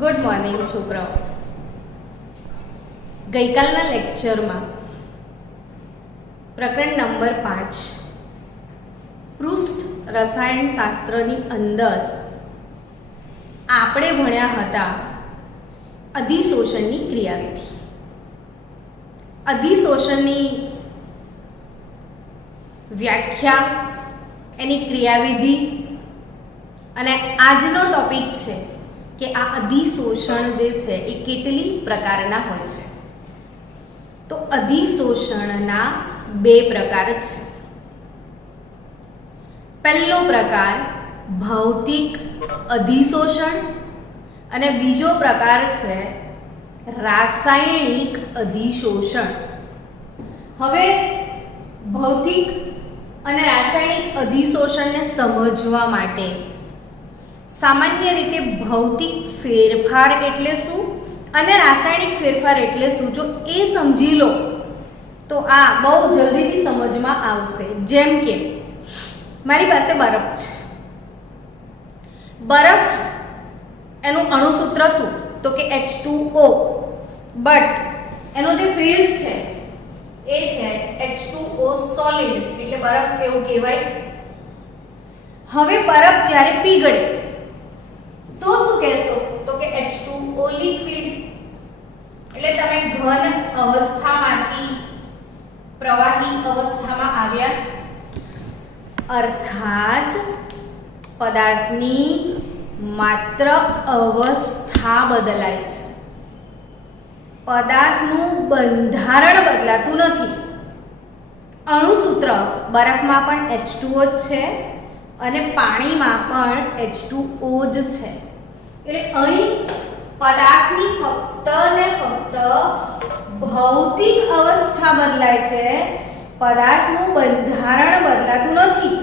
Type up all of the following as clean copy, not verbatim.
Good morning છોકરાઓ. ગઈકાલના લેક્ચરમાં પ્રકરણ નંબર 5 પૃષ્ઠ રસાયણશાસ્ત્રની અંદર આપણે ભણ્યા હતા અધિશોષણની ક્રિયાવિધિ. અધિશોષણની વ્યાખ્યા, એની ક્રિયાવિધિ અને આજનો ટોપિક છે કે આ અધિશોષણ જે છે એ કેટલી પ્રકારના હોય છે. તો અધિશોષણના બે પ્રકાર છે. પહેલો પ્રકાર ભૌતિક અધિશોષણ અને બીજો પ્રકાર છે રાસાયણિક અધિશોષણ. હવે ભૌતિક અને રાસાયણિક અધિશોષણને સમજવા માટે સામાન્ય રીતે ભૌતિક ફેરફાર એટલે શું અને રાસાયણિક ફેરફાર એટલે શું, જો એ સમજી લો તો આ બહુ જલ્દીથી સમજમાં આવશે. જેમ કે મારી પાસે બરફ છે. બરફ એનું અણુસૂત્ર શું તો કે H2O, બટ એનો જે ફેઝ છે એ છે H2O સોલિડ, એટલે બરફ એવું કહેવાય. હવે બરફ જ્યારે પીગળે તો શું કહેશો તો કે H2O લિક્વિડ. એટલે તમે ઘન અવસ્થામાંથી પ્રવાહી અવસ્થામાં આવ્યા, અર્થાત પદાર્થની માત્ર અવસ્થા બદલાય છે, પદાર્થનું બંધારણ બદલાતું નથી. અણુસૂત્ર બરફમાં પણ H2O જ છે અને પાણીમાં પણ H2O જ છે. એટલે અહીં પદાર્થની ફક્ત ને ફક્ત ભૌતિક અવસ્થા બદલાય છે, પદાર્થનું બંધારણ બદલાતું નથી.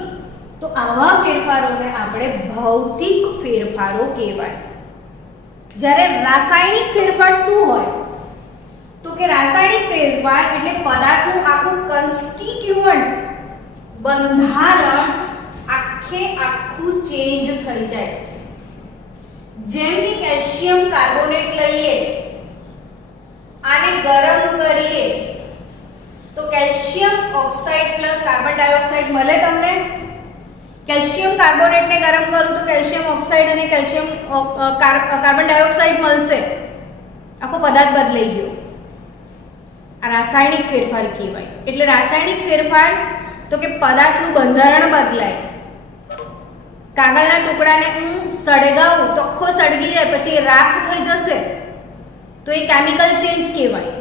તો આવા ફેરફારોને આપણે ભૌતિક ફેરફારો કહેવાય. જ્યારે રાસાયણિક ફેરફાર શું હોય તો કે રાસાયણિક ફેરફાર એટલે પદાર્થનું આખું કન્સ્ટિટ્યુઅન્ટ બંધારણ આખું ચેન્જ થઈ જાય. જેમ કે કેલ્શિયમ કાર્બોનેટ લઈએ, આને ગરમ કરીએ તો calcium oxide plus carbon dioxide મળે તમને. કેલ્શિયમ કાર્બોનેટને ગરમ કરું તો કેલ્શિયમ ઓક્સાઇડ અને કેલ્શિયમ કાર્બન ડાયોક્સાઇડ મળશે. આખો પદાર્થ બદલાઈ ગયો. આ રાસાયણિક ફેરફાર કહેવાય. એટલે રાસાયણિક ફેરફાર તો કે પદાર્થનું બંધારણ બદલાય. કાગળના ટુકડાને હું સળગાવું તો આખો સળગી જાય, પછી રાખ થઈ જશે તો એ કેમિકલ ચેન્જ કહેવાય.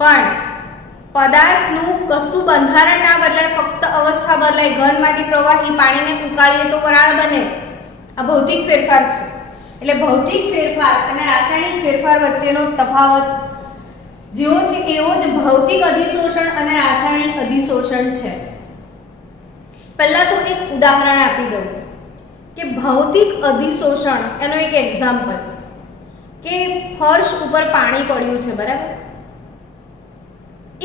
પણ પદાર્થનું કશું બંધારણ ના બદલાય, ફક્ત અવસ્થા બદલાય. ઘનમાંથી પ્રવાહી પાણીને ઉકાળીએ તો વરાળ બને. આ ભૌતિક ફેરફાર છે. એટલે ભૌતિક ફેરફાર અને રાસાયણિક ફેરફાર વચ્ચેનો તફાવત જેવો છે એવો જ ભૌતિક અધિશોષણ અને રાસાયણિક અધિશોષણ છે. પહેલા તો એક ઉદાહરણ આપી દઉં કે ભૌતિક અધિશોષણ એનો એક એક્ઝામ્પલ કે ફર્શ ઉપર પાણી પડ્યું છે, બરાબર.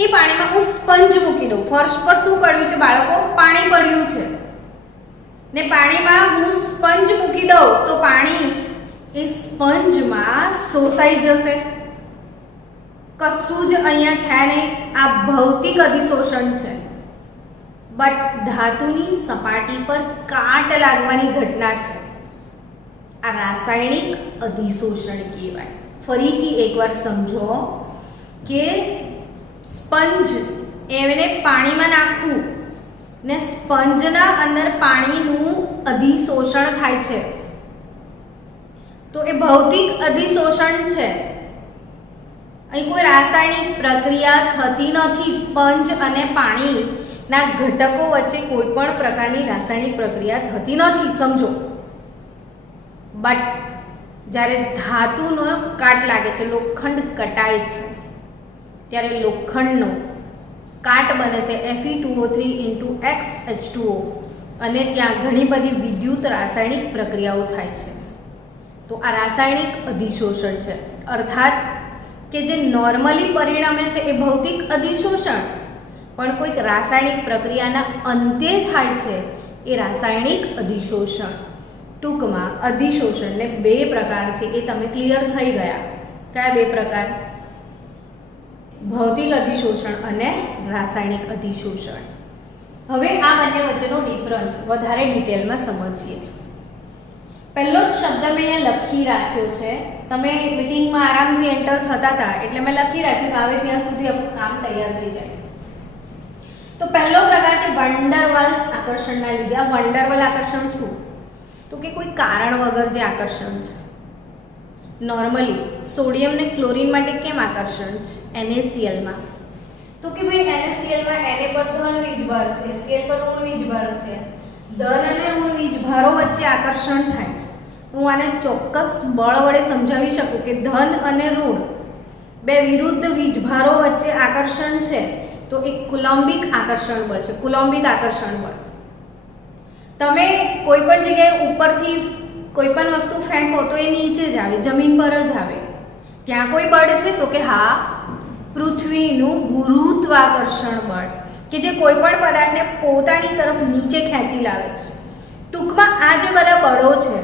એ પાણીમાં હું સ્પંજ મૂકી દઉં. ફર્શ પર શું પડ્યું છે બાળકો? પાણી પડ્યું છે. ને પાણીમાં હું સ્પંજ મૂકી દઉં તો પાણી એ સ્પંજમાં શોષાઈ જશે. કશું જ અહીંયા છે નહીં. આ ભૌતિક અધિશોષણ છે. બટ ધાતુની સપાટી પર કાટ લાગવાની ઘટના છે. આ રાસાયણિક અધિશોષણ કહેવાય. ફરીથી એકવાર સમજો કે સ્પંજ એને પાણીમાં નાખવું ને સ્પંજના અંદર પાણીનું અધિશોષણ થાય છે તો એ ભૌતિક અધિશોષણ છે. અહીં કોઈ રાસાયણિક પ્રક્રિયા થતી નથી. સ્પંજ અને પાણીના ઘટકો વચ્ચે કોઈ પણ પ્રકારની રાસાયણિક પ્રક્રિયા થતી નથી, સમજો. બટ જ્યારે ધાતુનો કાટ લાગે છે, લોખંડ કટાય છે, ત્યારે લોખંડનો કાટ બને છે Fe2O3 અને ત્યાં ઘણી બધી વિદ્યુત રાસાયણિક પ્રક્રિયાઓ થાય છે. તો આ રાસાયણિક અધિશોષણ છે. અર્થાત કે જે નોર્મલી પરિણમે છે એ ભૌતિક અધિશોષણ, પણ કોઈક રાસાયણિક પ્રક્રિયાના અંતે થાય છે એ રાસાયણિક અધિશોષણ. ટૂંકમાં અધિશોષણને બે પ્રકાર છે એ તમે ક્લિયર થઈ ગયા. કયા બે પ્રકાર? ભૌતિક અધિશોષણ અને રાસાયણિક અધિશોષણ. હવે આ બંને વચ્ચેનો ડિફરન્સ વધારે ડિટેલમાં સમજીએ. પહેલો જ શબ્દ મેં અહીંયા લખી રાખ્યો છે. તમે મીટિંગમાં આરામથી એન્ટર થતા હતા એટલે મેં લખી રાખ્યું, આવે ત્યાં સુધી આપણું કામ તૈયાર થઈ જાય. તો પહેલો પ્રકાર છે વંડરવાલ્સ આકર્ષણના લીધે. આ વંડરવાલ આકર્ષણ શું? તો કે કોઈ કારણ વગર જે આકર્ષણ છે. નોર્મલી સોડિયમ ને ક્લોરીન માટે કેમ આકર્ષણ છે NaCl માં? તો કે ભાઈ NaCl માં Na પર ધન વીજભાર છે, Cl પર ઋણ વીજભાર છે. ધન અને ઋણ વીજભારો વચ્ચે આકર્ષણ થાય છે. હું આને ચોક્કસ બળ વડે સમજાવી શકું કે ધન અને ઋણ બે વિરુદ્ધ વીજભારો વચ્ચે આકર્ષણ છે તો એક કુલોમ્બિક આકર્ષણ બળ છે. કુલોમ્બિક આકર્ષણ બળ. તમે કોઈ પણ જગ્યાએ ઉપરથી કોઈ પણ વસ્તુ ફેંકો તો એ નીચે જ આવે, જમીન પર જ આવે. ત્યાં કોઈ બળ છે? તો કે હા, પૃથ્વીનું ગુરુત્વાકર્ષણ બળ કે જે કોઈ પણ પદાર્થને પોતાની તરફ નીચે ખેંચી લાવે છે. ટૂંકમાં આ જે બધા બળો છે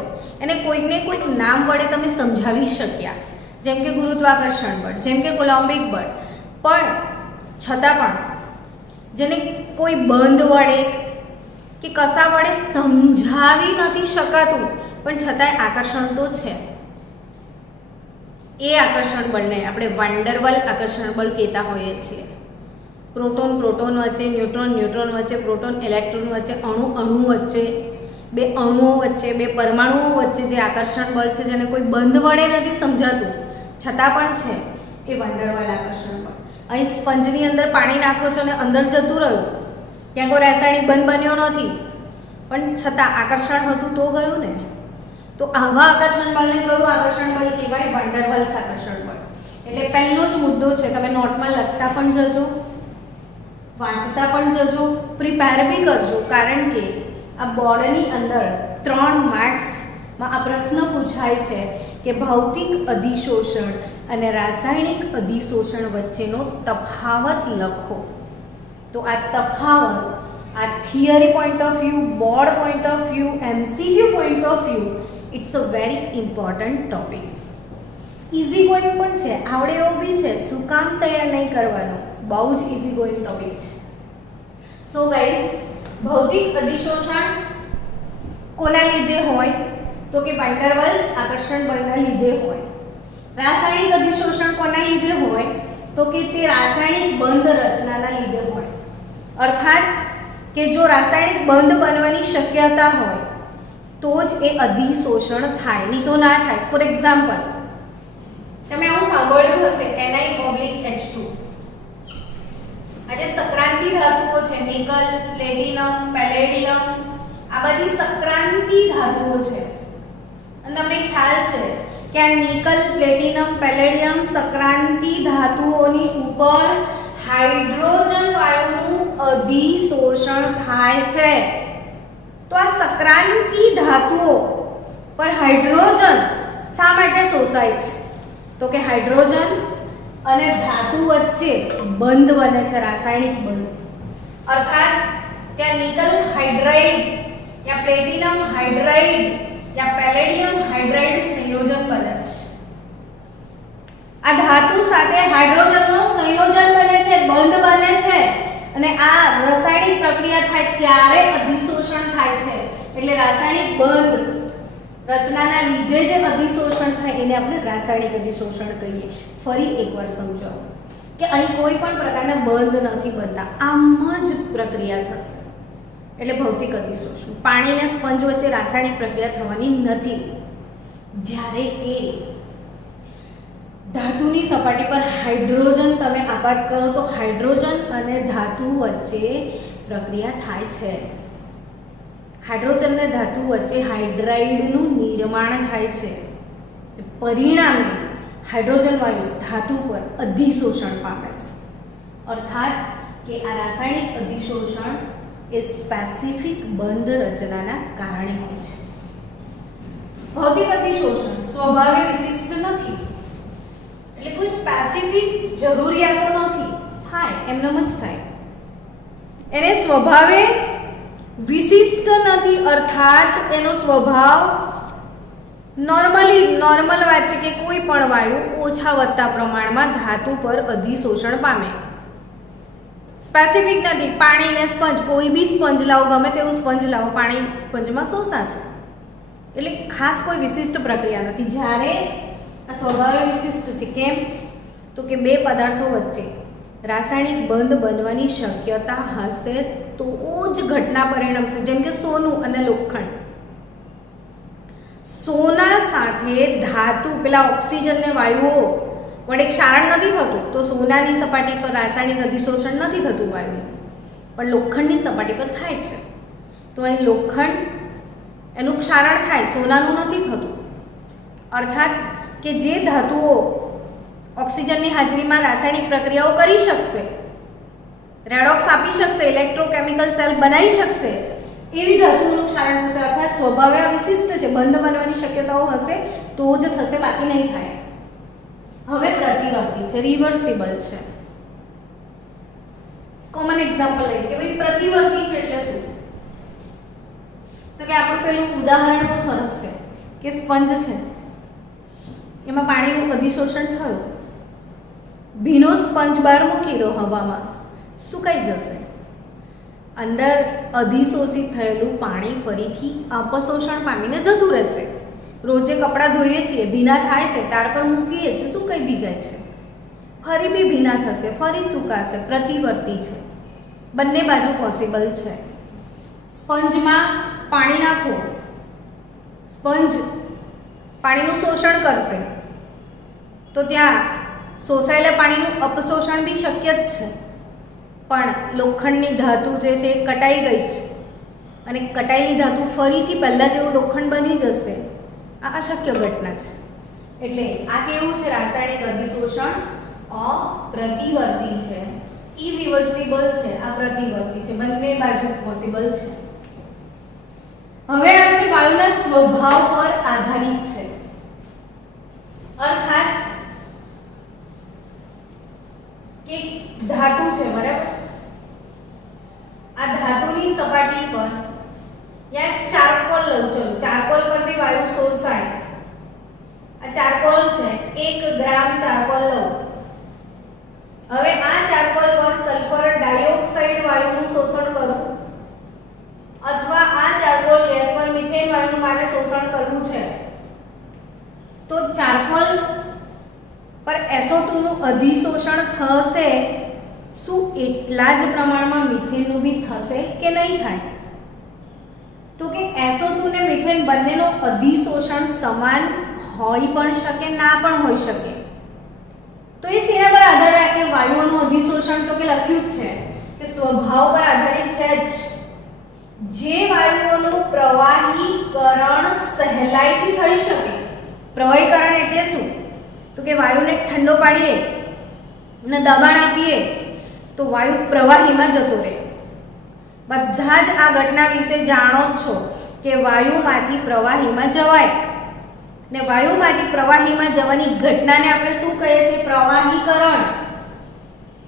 એને કોઈકને કોઈક નામ વડે તમે સમજાવી શક્યા, જેમ કે ગુરુત્વાકર્ષણ બળ, જેમ કે કુલોમ્બિક બળ. પણ છતાં પણ જેને કોઈ બંધ વડે કે કશા વડે સમજાવી નથી શકાતું પણ છતાંય આકર્ષણ તો છે, એ આકર્ષણ બળને આપણે વંડરવાલ આકર્ષણ બળ કહેતા હોઈએ છીએ. પ્રોટોન પ્રોટોન વચ્ચે, ન્યુટ્રોન ન્યુટ્રોન વચ્ચે, પ્રોટોન ઇલેક્ટ્રોન વચ્ચે, અણુ અણુ વચ્ચે, બે અણુઓ વચ્ચે, બે પરમાણુઓ વચ્ચે જે આકર્ષણ બળ છે જેને કોઈ બંધ વડે નથી સમજાતું છતાં પણ છે, એ વંડરવાલ આકર્ષણ બળ. અહીં સ્પંજની અંદર પાણી નાખો છો અને અંદર જતું રહ્યું, ત્યાં કોઈ રાસાયણિક બંધ બન્યો નથી પણ છતાં આકર્ષણ હતું તો ગયું ને. તો આવા આકર્ષણ બળને કયું આકર્ષણ બળ કહેવાય? વંડરવાલ્સ આકર્ષણ બળ. એટલે પહેલો જ મુદ્દો છે, તમે નોટમાં લખતા પણ જજો, વાંચતા પણ જજો, પ્રિપેર બી કરજો, કારણ કે આ બોર્ડની અંદર 3 માર્ક્સમાં આ પ્રશ્ન પૂછાય છે કે ભૌતિક અધિશોષણ અને રાસાયણિક અધિશોષણ વચ્ચેનો તફાવત લખો. તો આ તફાવત આ theory point of view, board point of view, MCQ point of view, it's a very important topic. Easy going પણ છે, આવડે એવો બી છે, શું કામ તૈયાર નહીં કરવાનું? બહુ જ ઇઝી ગોઈંગ ટોપિક છે. સો ગાઈઝ, ભૌતિક અધિશોષણ કોના લીધે હોય? તો કે વંડરવાલ્સ આકર્ષણ બળના લીધે હોય. રાસાયણિક અધિશોષણ કોના લીધે હોય? તો કે તે રાસાયણિક બંધ રચનાના લીધે હોય. અર્થાત કે જો રાસાયણિક બંધ બનવાની શક્યતા હોય તો જ એ અધિશોષણ થાય, નહીં તો ના થાય. ફોર એક્ઝામ્પલ, તમે આવું સાંભળ્યું હશે Ni/H2. આ જે સક્રાંતિ ધાતુઓ છે, નિકલ, પ્લેટિનમ, પેલેડિયમ, આ બધી સક્રાંતિ ધાતુઓ છે. અને તમને ખ્યાલ છે કે આ નિકલ, પ્લેટિનમ, પેલેડિયમ સક્રાંતિ ધાતુઓની ઉપર હાઇડ્રોજન વાયુનું અધિશોષણ થાય છે. તો આ સક્રાંતિ ધાતુઓ પર હાઇડ્રોજન શા માટે શોષાય છે? તો કે હાઇડ્રોજન અને ધાતુ વચ્ચે બંધ બને છે, રાસાયણિક બંધ. અર્થાત ત્યાં નિકલ હાઇડ્રાઇડ યા પ્લેટિનમ હાઇડ્રાઇડ યા પેલેડિયમ હાઇડ્રાઇડ સંયોજન બને છે. આ ધાતુ સાથે હાઇડ્રોજનનું સંયોજન બને છે, બંધ બને છે, અને આ રાસાયણિક પ્રક્રિયા થાય ત્યારે અધિશોષણ થાય છે. એટલે રાસાયણિક બંધ રચનાના લીધે જે અધિશોષણ થાય એને આપણે રાસાયણિક અધિશોષણ કહીએ. ફરી એકવાર સમજો કે અહીં કોઈ પણ પ્રકારના બંધ નથી બનતા, આમ જ પ્રક્રિયા થશે. એટલે ભૌતિક અધિશોષણ. પાણી અને સ્પંજ વચ્ચે રાસાયણિક પ્રક્રિયા થવાની નથી. જ્યારે કે ધાતુની સપાટી પર હાઇડ્રોજન તમે આપાત કરો તો હાઇડ્રોજન અને ધાતુ વચ્ચે પ્રક્રિયા થાય છે. હાઇડ્રોજન અને ધાતુ વચ્ચે હાઇડ્રાઇડનું નિર્માણ થાય છે. પરિણામે હાઇડ્રોજન વાયુ ધાતુ પર અધિશોષણ પામે છે. અર્થાત કે આ રાસાયણિક અધિશોષણ એ સ્પેસિફિક બંધ રચનાના કારણે હોય છે. ભૌતિક અધિશોષણ સ્વભાવે વિશિષ્ટ નથી, એટલે કોઈ સ્પેસિફિક જરૂરિયાતો નથી, થાય એમનેમ જ થાય. એને સ્વભાવે વિશિષ્ટ નથી, અર્થાત એનો સ્વભાવ નોર્મલ વાત છે કે કોઈ પણ વાયુ ઓછા વધતા પ્રમાણમાં ધાતુ પર અધિશોષણ પામે. સ્પેસિફિક નથી. પાણી ને સ્પંજ, કોઈ બી સ્પંજ લાવો, ગમે તેવું સ્પંજ લાવો, પાણી સ્પંજમાં શોષાશે. એટલે ખાસ કોઈ વિશિષ્ટ પ્રક્રિયા નથી. જ્યારે આ સ્વભાવે વિશિષ્ટ છે. કેમ? તો કે બે પદાર્થો વચ્ચે રાસાયણિક બંધ બનવાની શક્યતા હશે તો જ ઘટના પરિણમશે. જેમ કે સોનું અને લોખંડ. સોના સાથે ધાતુ, પેલા ઓક્સિજન ને વાયુઓ વડે ક્ષારણ નથી થતું, તો સોનાની સપાટી પર રાસાયણિક અધિશોષણ નથી થતું વાયુ, પણ લોખંડની સપાટી પર થાય છે. તો અહીં લોખંડ એનું ક્ષારણ થાય, સોનાનું નથી થતું. અર્થાત કે જે ધાતુઓ ઓક્સિજનની હાજરીમાં રાસાયણિક પ્રક્રિયાઓ કરી શકશે, રેડોક્સ આપી શકશે, ઇલેક્ટ્રોકેમિકલ સેલ બનાવી શકશે, એવી ધાતુઓનું ક્ષારણ થશે. અર્થાત સ્વભાવે વિશિષ્ટ છે, બંધ બનવાની શક્યતાઓ હશે તો જ થશે, બાકી નહીં થાય. હવે પ્રતિવર્તી છે, રિવર્સિબલ છે. કોમન એક્ઝામ્પલ લઈએ કે ભાઈ પ્રતિવર્તી છે એટલે શું? તો કે આપણું પેલું ઉદાહરણ બહુ સરસ છે કે સ્પંજ છે, એમાં પાણીનું અધિશોષણ થયું, ભીનો સ્પંજ બહાર મૂકી દો હવામાં, સુકાઈ જશે. અંદર અધિશોષિત થયેલું પાણી ફરીથી અપશોષણ પામીને જતું રહેશે. રોજે કપડાં ધોઈએ છીએ, ભીના થાય છે, તાર પર મૂકીએ છીએ, સુકાઈ બી જાય છે, ફરી બી ભીના થશે, ફરી સુકાશે. પ્રતિવર્તી છે, બંને બાજુ પોસિબલ છે. સ્પંજમાં પાણી નાખો, સ્પંજ પાણીનું શોષણ કરશે, તો ત્યાં શોષાયેલા પાણીનું અપશોષણ બી શક્ય જ છે. પણ લોખંડની ધાતુ જે છે એ કટાઈ ગઈ છે, અને કટાયેલી ધાતુ ફરીથી પહેલાં જેવું લોખંડ બની જશે, આ અશક્ય ઘટના છે. એટલે આ કેવું છે? રાસાયણિક અધિશોષણ અપ્રતિવર્તી છે, ઇરિવર્સિબલ છે. આ પ્રતિવર્તી છે, બંને બાજુ પોસિબલ છે. હવે આ છે વાયુના સ્વભાવ પર આધારિત છે. અર્થાત કે ધાતુ છે, બરાબર? આ ધાતુની સપાટી પર યા ચારકોલ લઉં, ચલો ચારકોલ પર બી વાયુ શોષાય. આ ચારકોલ છે, 1 ગ્રામ ચારકોલ લઉં. હવે આ ચારકોલ પર સલ્ફર ડાયોક્સાઇડ વાયુનું શોષણ કરું, અથવા આ ચારકોલ ગેસ પર મિથેન વાયુનું મારે શોષણ કરવું છે, તો ચારકોલ પર SO2 નું અધિશોષણ થશે. શું એટલા જ પ્રમાણમાં મિથેનનું બી થશે કે નહીં થાય? તો કે SO2 ને મિથેન બંનેનો અધિશોષણ સમાન હોઈ પણ શકે, ના પણ હોઈ શકે. તો એ શેના પર આધાર રાખે? વાયુઓનું અધિશોષણ તો કે લખ્યું જ છે કે સ્વભાવ પર આધારિત છે જ. જે વાયુઓનું પ્રવાહીકરણ સહેલાઈથી થઈ શકે. પ્રવાહીકરણ એટલે શું? તો કે વાયુને ઠંડો પાડીએ અને દબાણ આપીએ તો વાયુ પ્રવાહીમાં જતો રહે. બધા જ આ ઘટના વિશે જાણો જ છો કે વાયુમાંથી પ્રવાહીમાં જવાય, ને વાયુમાંથી પ્રવાહીમાં જવાની ઘટનાને આપણે શું કહીએ છીએ? પ્રવાહીકરણ.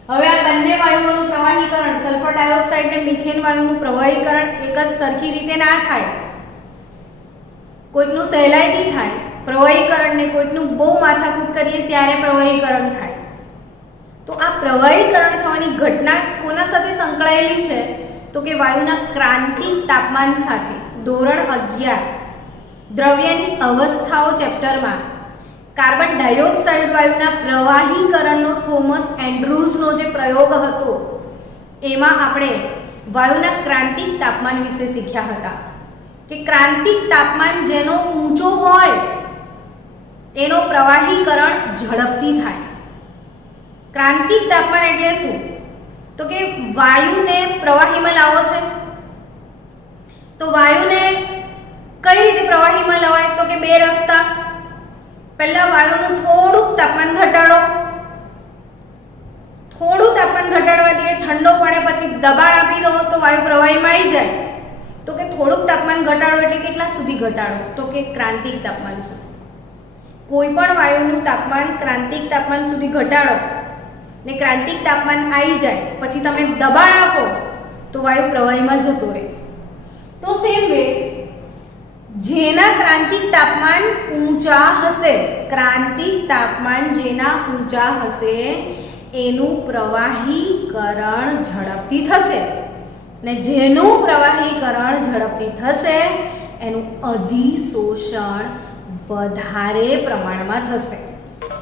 હવે આ બંને વાયુઓનું પ્રવાહીકરણ, સલ્ફર ડાયોક્સાઇડ ને મિથેન વાયુનું પ્રવાહીકરણ એક જ સરખી રીતે ના થાય. કોઈકનું સહેલાઈથી થાય પ્રવાહીકરણ, ને કોઈકનું બહુ માથાકૂટ કરીએ ત્યારે પ્રવાહીકરણ થાય. તો આ પ્રવાહીકરણ થવાની ઘટના કોના સાથે સંકળાયેલી છે? તો કે વાયુના ક્રાંતિક તાપમાન સાથે. ધોરણ 11 દ્રવ્યની અવસ્થાઓ ચેપ્ટરમાં કાર્બન ડાયોક્સાઇડ વાયુના પ્રવાહીકરણનો થોમસ એન્ડ્રુઝનો જે પ્રયોગ હતો, એમાં આપણે વાયુના ક્રાંતિક તાપમાન વિશે શીખ્યા હતા કે ક્રાંતિક તાપમાન જેનો ઊંચો હોય એનો પ્રવાહીકરણ ઝડપથી થાય. ક્રાંતિક તાપમાન એટલે શું? તો કે વાયુને પ્રવાહીમાં લાવો છે, તો વાયુને કઈ રીતે પ્રવાહીમાં લવાય? તો કે બે રસ્તા. પહેલા વાયુનું થોડુંક તાપમાન ઘટાડો, થોડું તાપમાન ઘટાડવાથી ઠંડો પડે, પછી દબાણ આપી દો તો વાયુ પ્રવાહીમાં આવી જાય. તો કે થોડુંક તાપમાન ઘટાડો એટલે કેટલા સુધી ઘટાડો? તો કે ક્રાંતિક તાપમાન સુધી. કોઈ પણ વાયુનું તાપમાન ક્રાંતિક તાપમાન સુધી ઘટાડો ને ક્રાંતિક તાપમાન આવી જાય, પછી તમે દબાણ આપો તો વાયુ પ્રવાહીમાં જતો રહે. તો સેમ વે જેના ક્રાંતિક તાપમાન ઊંચા હશે, ક્રાંતિક તાપમાન જેના ઊંચા હશે એનું પ્રવાહીકરણ ઝડપથી થશે, ને જેનું પ્રવાહીકરણ ઝડપથી થશે એનું અધિશોષણ વધારે પ્રમાણમાં થશે.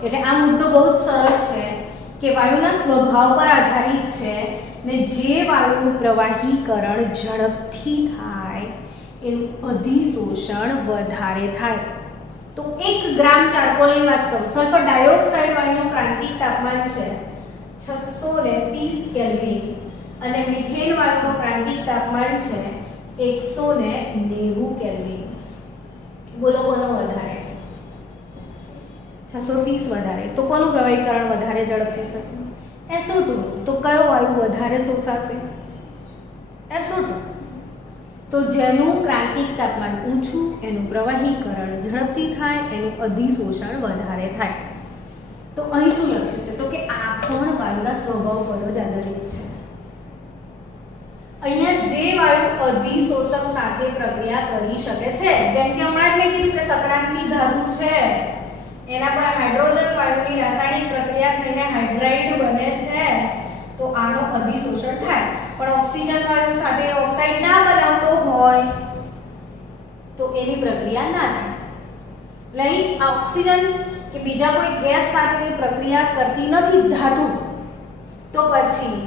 એટલે આ મુદ્દો બહુ જ સરસ છે કે વાયુના સ્વભાવ પર આધારિત છે, ને જે વાયુનું પ્રવાહીકરણ ઝડપથી થાય એનું અધિશોષણ વધારે થાય. તો 1 ગ્રામ ચારકોલની વાત કરું, સલ્ફર ડાયોક્સાઇડ વાયુનું ક્રાંતિક તાપમાન છે 630 કેલ્વિન અને મિથેન વાયુનું ક્રાંતિક તાપમાન છે 190 કેલ્વિન. બોલો કોનો વધારે? 630 વધારે. તો કોનું પ્રવાહીકરણ વધારે ઝડપથી થશે? SO2. તો કયો વાયુ વધારે શોષાશે? SO2. તો જેનું ક્રાંતિક તાપમાન ઊંચું એનું પ્રવાહીકરણ ઝડપથી થાય, એનું અધિશોષણ વધારે થાય. તો અહીં શું લખ્યું છે? તો કે આ પણ વાયુના સ્વભાવ પર જ આધારિત છે. અહીંયા જે વાયુ અધિશોષક સાથે પ્રક્રિયા કરી શકે છે, જેમ કે હમણાં જ મેં કીધું કે સંક્રાંતિ ધાતુ છે, એના પર હાઇડ્રોજન વાયુની રાસાયણિક પ્રક્રિયા થઈને હાઇડ્રાઇડ બને છે, તો આનો અધિશોષણ થાય. પણ ઓક્સિજન વાયુ સાથે ઓક્સાઇડ ના બનાવતો હોય તો એની પ્રક્રિયા ના થાય. લઈ આ ઓક્સિજન કે બીજા કોઈ ગેસ સાથેની પ્રક્રિયા કરતી નથી ધાતુ, તો પછી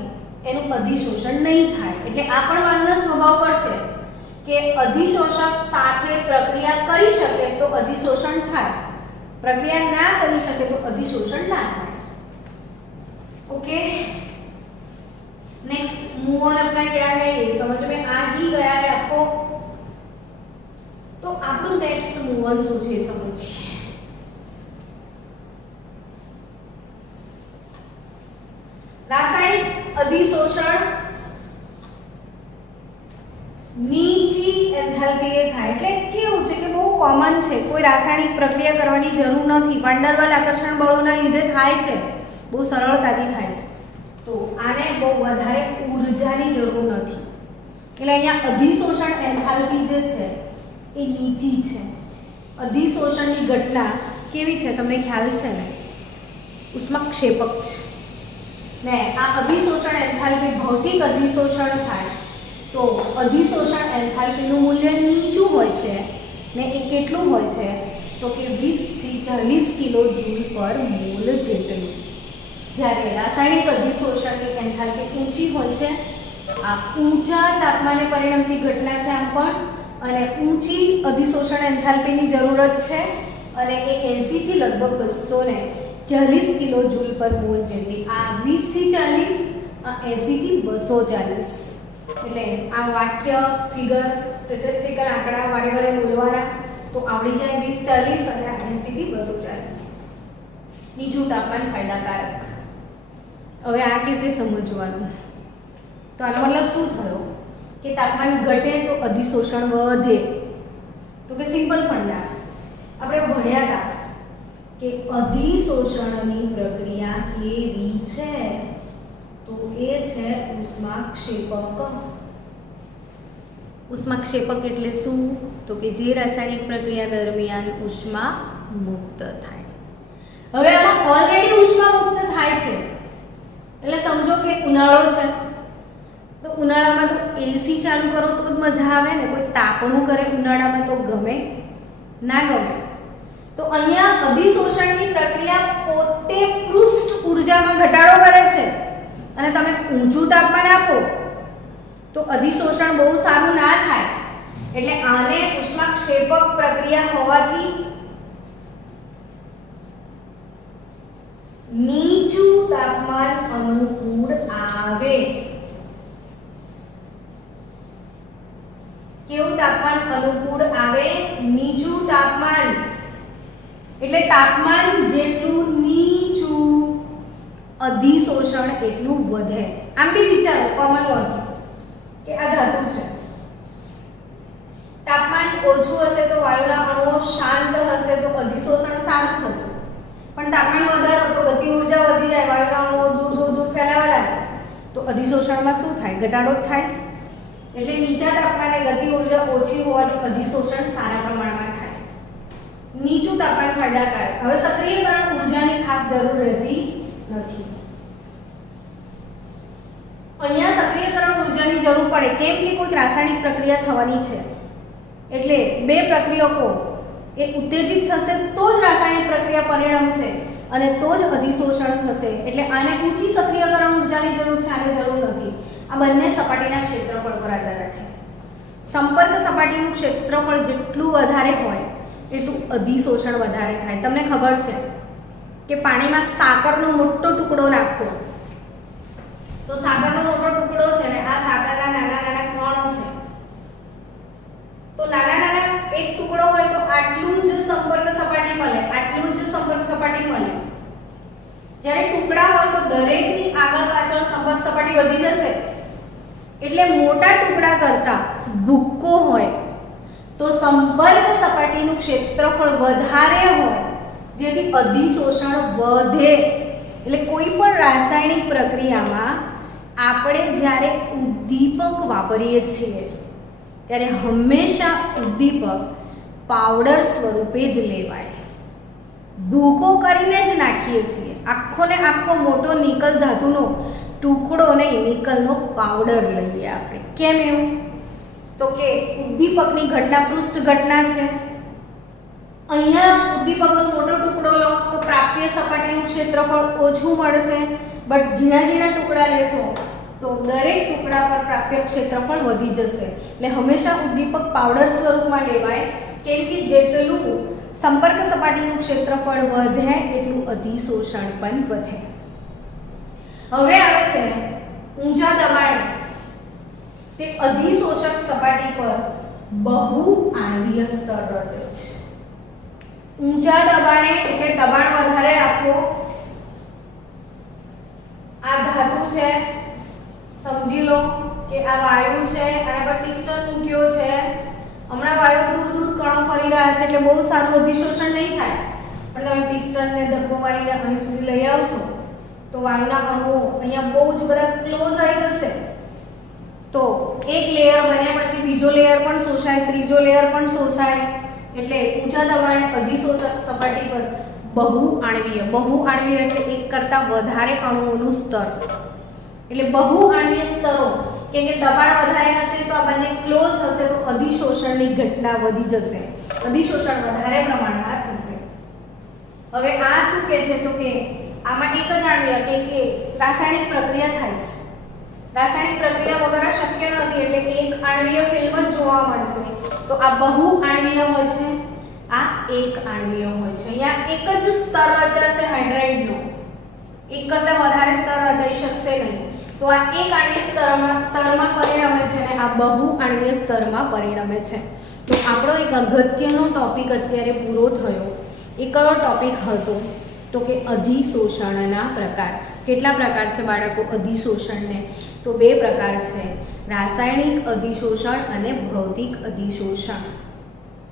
એનું અધિશોષણ નહીં થાય. એટલે આ પણ વાયુના સ્વભાવ પર છે કે અધિશોષક સાથે પ્રક્રિયા કરી શકે તો અધિશોષણ થાય, प्रक्रिया ना कर सके तो अधिशोषण ना થાય. ओके, नेक्स्ट मूव ऑन अपना क्या है ये समझ में आ ही गया है आपको. तो આપણું नेक्स्ट मूव ऑन શું છે સમજીએ. રાસાયણિક અધિશોષણ નીચી એન્થાલ્પીએ થાય. એટલે કેવું છે કે બહુ કોમન છે, કોઈ રાસાયણિક પ્રક્રિયા કરવાની જરૂર નથી, વાન ડર વાલ આકર્ષણ બળોના લીધે થાય છે, બહુ સરળતાથી થાય છે. તો આને બહુ વધારે ઊર્જાની જરૂર નથી. એટલે અહીંયા અધિશોષણ એન્થાલ્પી જે છે એ નીચી છે. અધિશોષણની ઘટના કેવી છે તમને ખ્યાલ છે ને? ઉષ્માક્ષેપક છે ને. આ અધિશોષણ એન્થાલ્પી ભૌતિક અધિશોષણ થાય તો અધિશોષણ એન્થાલ્પીનું મૂલ્ય નીચું હોય છે ને એ કેટલું હોય છે? તો કે 20 થી 40 કિલો જૂલ પર મોલ જેટલું. જ્યારે રાસાયણિક અધિશોષણની એન્થાલ્પી ઊંચી હોય છે. આ ઊંચા તાપમાને પરિણમતી ઘટના છે આમ પણ, અને ઊંચી અધિશોષણ એન્થાલ્પીની જરૂરત છે, અને એ 80 થી લગભગ 240 કિલો જૂલ પર મોલ જેટલી. આ 20 થી 40, આ 80 થી 240. એટલે આ વાક્ય ફિગર સ્ટેટિસ્ટિકલ આંકડા વારે વારે બોલવાના તો આવડી જાય. 20 40 અને 80 થી 240. નીચું તાપમાન ફાયદાકારક. હવે આ કેવી રીતે સમજવાનું? તો આનો મતલબ શું થયો કે તાપમાન ઘટે તો અધિશોષણ વધે. તો કે સિમ્પલ ફંડા આપણે ભણ્યા હતા કે અધિશોષણની પ્રક્રિયા કેવી છે? તો એ છે ઉષ્માક્ષેપક. ઉષ્માક્ષેપક એટલે શું? તો કે જે રાસાયણિક પ્રક્રિયા દરમિયાન ઉષ્મા મુક્ત થાય. હવે આમાં ઓલરેડી ઉષ્મા મુક્ત થાય છે, એટલે સમજો કે ઉનાળો છે તો ઉનાળામાં તો એસી ચાલુ કરો તો જ મજા આવે ને. કોઈ તાપણું કરે ઉનાળામાં તો ગમે ના ગમે. તો અહીંયા અધિશોષણની પ્રક્રિયા પોતે પૃષ્ઠ ઊર્જામાં ઘટાડો કરે છે, અને તમે ઊંચું તાપમાન આપો તો અધિશોષણ બહુ સારું ના થાય. એટલે આને ઉષ્માક્ષેપક પ્રક્રિયા હોવાથી નીચું તાપમાન અનુકૂળ આવે. કેવું તાપમાન અનુકૂળ આવે? નીચું તાપમાન. એટલે તાપમાન જેટલું નીચું અધિશોષણ એટલું વધે. આમ બી વિચારો કોમન લોજિક કે આ ધાતુ છે, તાપમાન ઓછું હશે તો વાયુના અણુઓ શાંત હશે તો અધિશોષણ સારું થશે. પણ તાપમાન વધારો તો ગતિ ઊર્જા વધી જાય, વાયુના અણુઓ દૂર દૂર દૂર ફેલાવા લાગે તો અધિશોષણમાં શું થાય? ઘટાડો જ થાય. એટલે નીચા તાપમાને ગતિ ઊર્જા ઓછી હોવાથી અધિશોષણ સારા પ્રમાણમાં થાય. નીચું તાપમાન ફાયદાકારક. હવે સક્રિયકરણ ઊર્જાની ખાસ જરૂર રહેતી નથી. અહીંયા સક્રિયકરણ ઊર્જાની જરૂર પડે કેમ કે કોઈ રાસાયણિક પ્રક્રિયા થવાની છે, એટલે બે પ્રક્રિયકો એ ઉત્તેજિત થશે તો જ રાસાયણિક પ્રક્રિયા પરિણમશે અને તો જ અધિશોષણ થશે. એટલે આને ઊંચી સક્રિયકરણ ઊર્જાની જરૂર છે, આને જરૂર નથી. આ બંને સપાટીના ક્ષેત્રફળ પર આધાર રાખે. સંપર્ક સપાટીનું ક્ષેત્રફળ જેટલું વધારે હોય એટલું અધિશોષણ વધારે થાય. તમને ખબર છે કે પાણીમાં સાકરનો મોટો ટુકડો નાખો તો સાકરનો મોટો ટુકડો છે ને આ સાકરના નાના નાના કણ છે, તો નાના નાના એક ટુકડો હોય તો આટલું જ સંપર્ક સપાટી મળે, આટલું જ સંપર્ક સપાટી મળે. જ્યારે ટુકડા હોય તો દરેકની આગળ પાછળ સંપર્ક સપાટી વધી જશે. એટલે મોટા ટુકડા કરતા ભૂક્કો હોય તો સંપર્ક સપાટીનું ક્ષેત્રફળ વધારે હોય જેથી અધિશોષણ વધે. એટલે કોઈ પણ રાસાયણિક પ્રક્રિયામાં આપણે જ્યારે ઉદ્દીપક વાપરીએ છીએ ત્યારે હંમેશા ઉદ્દીપક પાવડર સ્વરૂપે જ લેવાય. ભૂકો કરીને જ નાખીએ છીએ. આખો ને આખો મોટો નિકલ ધાતુનો ટુકડો નહીં, નિકલનો પાવડર લઈએ આપણે. કેમ એવું? તો કે ઉદ્દીપકની ઘટના પૃષ્ઠ ઘટના છે. અહીંયા ઉદ્દીપકનો મોટો ટુકડો લો તો પ્રાપ્ય સપાટીનું ક્ષેત્રફળ ઓછું મળશે, બટ ઝીણા ઝીણા ટુકડા લેશો તો દરેક ટુકડા પર પ્રાપ્ય ક્ષેત્રફળ વધી જશે. એટલે હંમેશા ઉદ્દીપક પાવડર સ્વરૂપમાં લેવાય કેમ કે જેટલું સંપર્ક સપાટીનું ક્ષેત્રફળ વધે એટલું અધિશોષણ પણ વધે. હવે આવે છે ઊંચા દબાણે તે અધિશોષક સપાટી પર બહુ આણ્વીય સ્તર રચે છે. ઊંચા દબાણે એટલે દબાણ વધારે રાખો. આ ધાતુ છે, સમજી લો કે આ વાયુ છે, આના પર પિસ્ટન મૂક્યો છે. હમણાં વાયુ દૂર દૂર કણો ફરી રહ્યા છે એટલે બહુ સારું અધિશોષણ નહીં થાય, પણ તમે પિસ્ટનને ધક્કો મારીને અહીં સુધી લઈ આવશો તો વાયુના અણુઓ અહીંયા બહુ જ બધા ક્લોઝ આવી જશે. તો એક લેયર બન્યા પછી બીજો લેયર પણ શોષાય, ત્રીજો લેયર પણ શોષાય. એટલે ઊંચા દબાણે અધિશોષક સપાટી પર બહુ આણ્વીય એટલે એક કરતાં વધારે અણુઓનું સ્તર. એટલે બહુ આણ્વીય સ્તરો કેમ કે દબાણ વધારે હશે તો આ બંને ક્લોઝ હશે તો અધિશોષણની ઘટના વધી જશે, અધિશોષણ વધારે પ્રમાણમાં થશે. હવે આ શું કહે છે તો કે આમાં એક જ આણ્વીય કે રાસાયણિક પ્રક્રિયા થાય છે. રાસાયણિક પ્રક્રિયા વગર શક્ય નથી એટલે એક આણ્વીય ફિલ્મ જ જોવા મળશે. તો આ બહુ આણ્વીય હોય છે, આ એક આણ્વીય હોય છે. અહીંયા એક જ સ્તર રચાશે હાઇડ્રાઇડનો, એક કરતાં વધારે સ્તર રચાઈ શકશે નહીં. તો આ એક આણ્વીય સ્તરમાં પરિણમે છે અને આ બહુ આણ્વીય સ્તરમાં પરિણમે છે. તો આપણો એક અગત્યનો ટોપિક અત્યારે પૂરો થયો. એ કયો ટોપિક હતો તો કે અધિશોષણના પ્રકાર. કેટલા પ્રકાર છે બાળકો અધિશોષણને? તો બે પ્રકાર છે, રાસાયણિક અધિશોષણ અને ભૌતિક અધિશોષણ.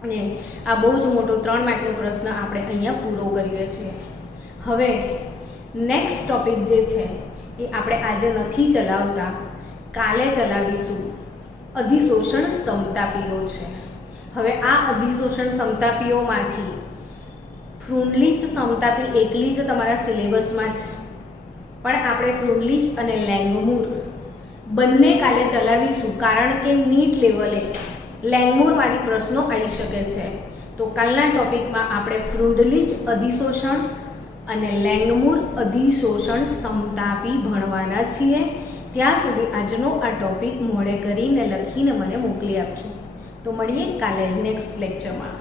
અને આ બહુ જ મોટો 3 માર્કનો પ્રશ્ન આપણે અહીંયા પૂરો કર્યો છે. હવે નેક્સ્ટ ટોપિક જે છે એ આપણે આજે નથી ચલાવતા, કાલે ચલાવીશું. અધિશોષણ સમતાપીઓ છે. હવે આ અધિશોષણ સમતાપીઓમાંથી ફ્રુનલીચ સમતાપી એકલી જ તમારા સિલેબસમાં છે, પણ આપણે ફ્રુનલીચ અને લેંગમૂર બંને કાલે ચલાવીશું કારણ કે નીટ લેવલે લેંગમૂરમાંથી પ્રશ્નો આવી શકે છે. તો કાલના ટોપિકમાં આપણે ફ્રુનલીચ અધિશોષણ અને લેંગમૂર અધિશોષણ સમતાપી ભણવાના છીએ. ત્યાં સુધી આજનો આ ટોપિક મોડે કરીને લખીને મને મોકલી આપજો. તો મળીએ કાલે નેક્સ્ટ લેક્ચરમાં.